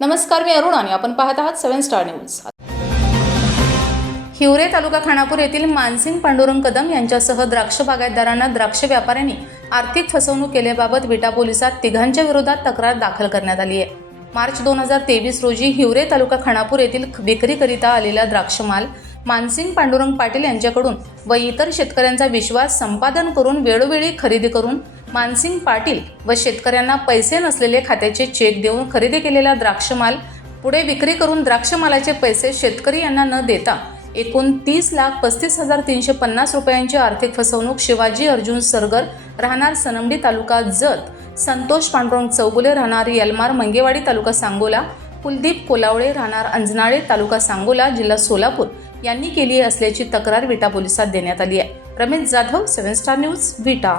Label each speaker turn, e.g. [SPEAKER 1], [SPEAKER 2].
[SPEAKER 1] नमस्कार मी अरुण आणि आपण पाहत आहात seven star news. Hivare taluka Khanapur येथील मानसिंग पांडुरंग कदम यांच्यासह द्राक्ष बागायतदारांना द्राक्ष व्यापाऱ्यांनी आर्थिक फसवणूक केल्याबाबत विटा पोलिसात तिघांच्या विरोधात तक्रार दाखल करण्यात आली आहे. मार्च दोन हजार तेवीस रोजी हिवरे तालुका खानापूर येथील विक्रीकरिता आलेला द्राक्ष माल मानसिंग पांडुरंग पाटील यांच्याकडून व इतर शेतकऱ्यांचा विश्वास संपादन करून वेळोवेळी खरेदी करून मानसिंग पाटील व शेतकऱ्यांना पैसे नसलेले खात्याचे चेक देऊन खरेदी केलेला द्राक्षमाल पुढे विक्री करून द्राक्षमालाचे पैसे शेतकरी यांना न देता एकूण तीस लाख पस्तीस हजार तीनशे पन्नास रुपयांची आर्थिक फसवणूक शिवाजी अर्जुन सरगर राहणार सनमडी तालुका जत संतोष पांडुरंग चौगुले राहणार यलमार मंगेवाडी तालुका सांगोला कुलदीप कोलावळे राहणार अंजनाळे तालुका सांगोला जिल्हा सोलापूर यांनी केली असल्याची तक्रार विटा पोलिसात देण्यात आली आहे. Ramesh Jadhav seven star news Vita.